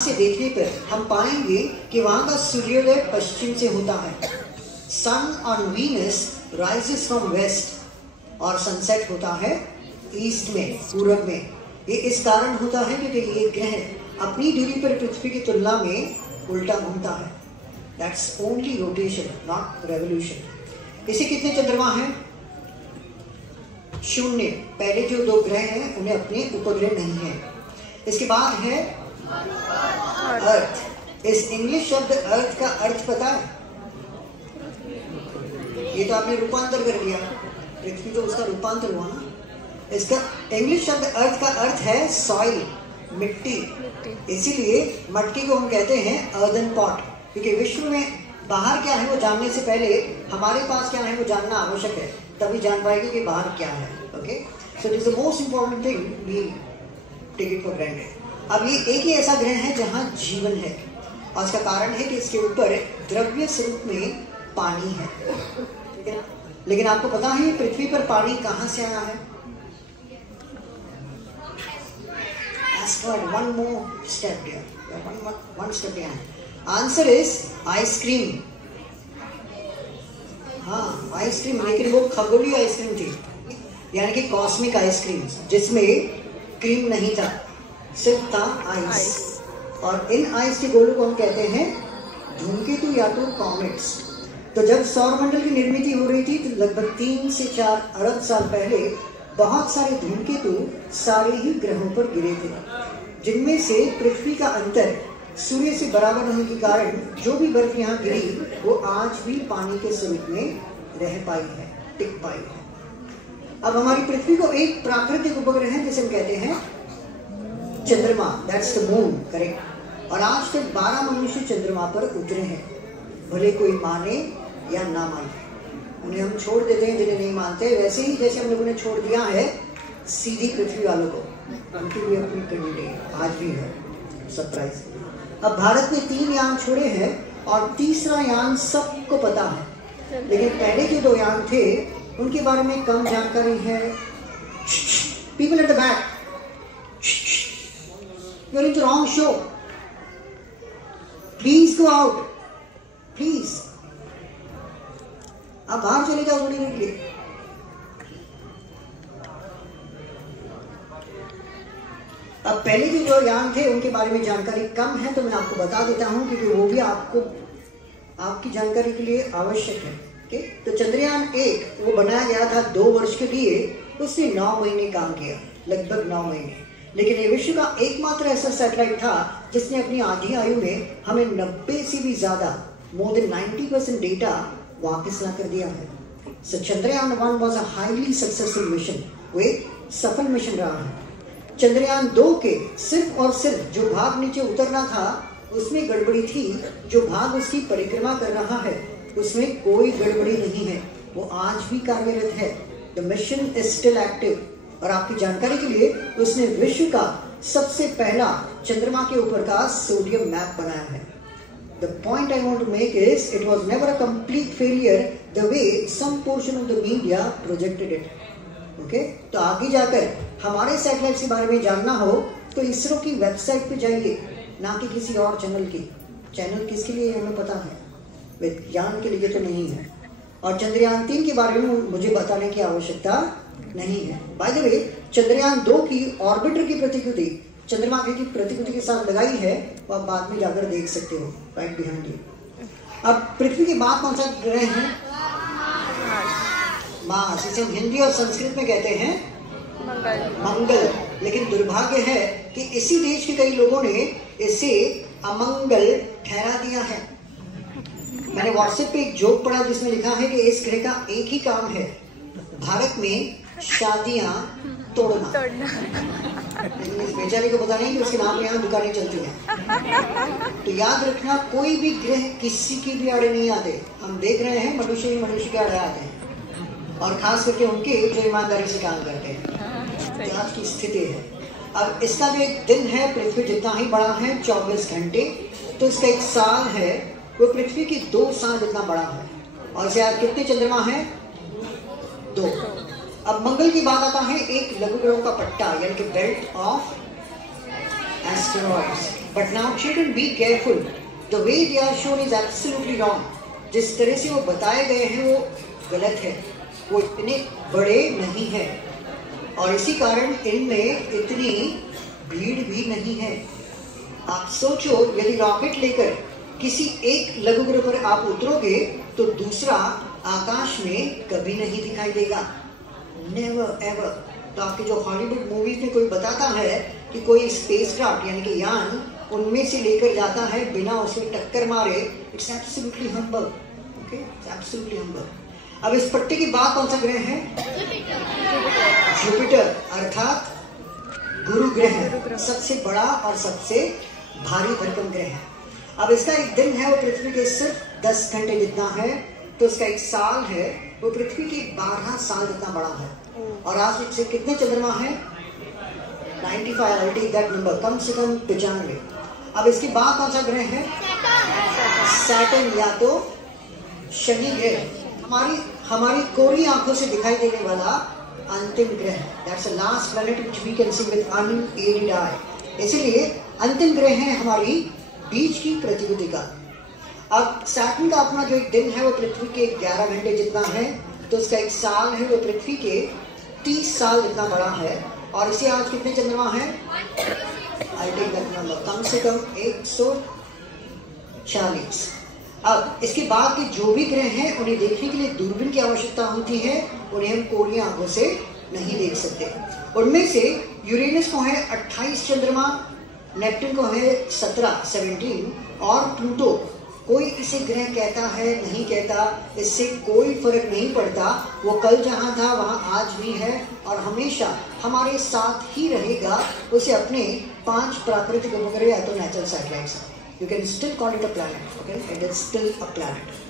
से देखने पर हम पाएंगे कि वहां का सूर्योदय पश्चिम से होता है। Sun on Venus rises from west और सनसेट होता है ईस्ट में, पूरब में। ये इस कारण होता है क्योंकि ये ग्रह अपनी दूरी पर पृथ्वी की तुलना में उल्टा घूमता है। That's only rotation, not revolution. इसे कितने चंद्रमा हैं? 0। पहले जो 2 ग्रह हैं उन्हें अपने उपग्रह नहीं है। इसके बाद है अर्थ। इस इंग्लिश शब्द अर्थ का अर्थ पता है? ये तो आपने रूपांतर कर दिया, पृथ्वी तो उसका रूपांतर हुआ ना। इसका इंग्लिश शब्द अर्थ का अर्थ है सॉइल, मिट्टी। इसीलिए मटकी को हम कहते हैं अर्दन पॉट, क्योंकि विश्व में बाहर क्या है वो जानने से पहले हमारे पास क्या है वो जानना आवश्यक है, तभी जान पाएंगे कि बाहर क्या है। Okay, so this is the most important thing we take it for granted. अब ये एक ही ऐसा ग्रह है जहां जीवन है, और इसका कारण है कि इसके ऊपर द्रव्य स्वरूप में पानी है, ठीक है। लेकिन आपको पता है पृथ्वी पर पानी कहां से आया है? One more step here. One step behind. Answer is ice cream. हाँ, आइसक्रीम, लेकिन वो खगोलीय आइसक्रीम थी, यानी कि कॉस्मिक आइसक्रीम, जिसमें क्रीम नहीं था, सिर्फ था आइस। और इन आइस के गोलों को हम कहते हैं धूमकेतु या तो कॉमेट्स। तो जब सौरमंडल की निर्मित हो रही थी तो लगभग 3 से 4 अरब साल पहले बहुत सारे धूमकेतु सारे ही ग्रहों पर गिरे थे, जिनमें से पृथ्वी का अंतर सूर्य से बराबर होने के कारण जो भी बर्फ यहाँ गिरी वो आज भी पानी के स्वरूप में रह पाई है, टिक पाई है। अब हमारी पृथ्वी को एक प्राकृतिक उपग्रह है जिसे हम कहते हैं चंद्रमा, दैट्स द मून, करेक्ट। और आज तक 12 मनुष्य चंद्रमा पर उतरे हैं, भले कोई माने या ना माने। उन्हें हम छोड़ देते हैं जिन्हें नहीं मानते, वैसे ही जैसे हम लोगों ने छोड़ दिया है सीधी पृथ्वी वालों को, उनकी भी अपनी कैंडिडेट आज भी है, सरप्राइज। अब भारत ने 3 यान छोड़े हैं और तीसरा यान सबको पता है, लेकिन पहले जो 2 यान थे उनके बारे में कम जानकारी है। People at the back, you are in the wrong show, please go out, please. आप बाहर चले जाओ थोड़ी देर के लिए। अब पहले के जो यान थे उनके बारे में जानकारी कम है, तो मैं आपको बता देता हूं क्योंकि वो भी आपको आपकी जानकारी के लिए आवश्यक है। ओके, तो चंद्रयान 1 वो बनाया गया था 2 वर्ष के लिए, उसने 9 महीने काम किया, लगभग 9 महीने। लेकिन ये विश्व का एकमात्र ऐसा सैटेलाइट था जिसने अपनी आधी आयु में हमें 90 से भी ज्यादा, मोर देन 90% डेटा वापस ला कर दिया है। So Chandrayaan 1 was a highly successful mission, वो एक सफल मिशन रहा है। चंद्रयान 2 के सिर्फ और सिर्फ जो भाग नीचे उतरना था उसमें गड़बड़ी थी, जो भाग उसकी परिक्रमा कर रहा है उसमें कोई गड़बड़ी नहीं है, वो आज भी कार्यरत है। The mission is still active. और आपकी जानकारी के लिए उसने विश्व का सबसे पहला चंद्रमा के ऊपर का सोडियम मैप बनाया है। The point I want to make is it was never a complete failure the way some portion of the media projected it. Okay? तो आगे जाकर हमारे सैटेलाइट के बारे में जानना हो तो इसरो की वेबसाइट पे जाइए, ना कि किसी और चैनल की। चैनल किसके लिए हमें पता है, विज्ञान के लिए तो नहीं है। और चंद्रयान 3 के बारे में मुझे बताने की आवश्यकता नहीं है। बाय द वे, चंद्रयान 2 की ऑर्बिटर की प्रतिकृति चंद्रमा की प्रतिकृति के साथ लगाई है, वो आप बाद में जाकर देख सकते हो, राइट बिहाइंड यू। अब पृथ्वी के बाद कौन सा ग्रह है? मार्स। इसे हम हिंदी और संस्कृत में कहते हैं मंगल। लेकिन दुर्भाग्य है कि इसी देश के कई लोगों ने इसे अमंगल ठहरा दिया है। मैंने व्हाट्सएप पे एक जोक पढ़ा जिसमें लिखा है कि इस ग्रह का एक ही काम है, भारत में शादियां तोड़ना। लेकिन इस बेचारे को पता नहीं कि उसके नाम पे यहाँ दुकानें चलती हैं। तो याद रखना, कोई भी ग्रह किसी की भी आड़े नहीं आते। हम देख रहे हैं मनुष्य ही मनुष्य के आड़े आते हैं, और खास करके उनके जो ईमानदारी से काम करते हैं। तो आज की स्थिति है। अब इसका जो एक दिन है पृथ्वी जितना ही बड़ा है, 24 घंटे, तो इसका एक साल है वो पृथ्वी की 2 साल जितना बड़ा है। और इसे आप कितने चंद्रमा है? 2। अब मंगल की बात आता है एक लघु ग्रहों का पट्टा, यानी कि belt of asteroids. But now children be careful. The way they are shown is absolutely wrong. जिस तरह से वो बताए गए हैं वो गलत है, वो इतने बड़े नहीं है और इसी कारण इनमें इतनी भीड़ भी नहीं है। आप सोचो, यदि रॉकेट लेकर किसी एक लघु ग्रह पर आप उतरोगे तो दूसरा आकाश में कभी नहीं दिखाई देगा, नेवर एवर। तो आपके जो हॉलीवुड मूवीज में कोई बताता है कि कोई स्पेसक्राफ्ट यानी कि यान उनमें से लेकर जाता है बिना उसमें टक्कर मारे, it's absolutely humble, okay, it's absolutely humble. अब इस पट्टी के बाद कौन सा ग्रह है? जुपिटर, अर्थात गुरु ग्रह, सबसे बड़ा और सबसे भारी भरकम ग्रह है। अब इसका एक दिन है वो पृथ्वी के सिर्फ 10 घंटे जितना है, तो इसका एक साल है वो पृथ्वी के 12 साल जितना बड़ा है। और आज इससे कितने चंद्रमा है? 95, I'll take that number, कम से कम 95। अब इसके बाद कौन सा ग्रह है? सैटर्न या तो शनि ग्रह, हमारी कोरी आंखों से दिखाई देने वाला अंतिम ग्रह। That's the last planet which we can see with unaided eye। इसलिए अंतिम ग्रह है हमारी बीच की प्रतिभूति का। अब सैटर्न का अपना जो एक दिन है वो पृथ्वी के 11 घंटे जितना है, तो उसका एक साल है वो पृथ्वी के 30 साल जितना बड़ा है। और इसे आज कितने चंद्रमा हैं? आई टेक दैट नंबर, कम से कम 140। अब इसके बाद के जो भी ग्रह हैं उन्हें देखने के लिए दूरबीन की आवश्यकता होती है, उन्हें हम कोरी आंखों से नहीं देख सकते। उनमें से यूरेनस को है 28 चंद्रमा, नेपट्टून को है 17 और प्लूटो, कोई इसे ग्रह कहता है नहीं कहता, इससे कोई फर्क नहीं पड़ता। वो कल जहां था वहां आज भी है और हमेशा हमारे साथ ही रहेगा। उसे अपने 5 प्राकृतिक उपग्रह या तो natural satellites, you can still call it a planet, okay, it is still a planet.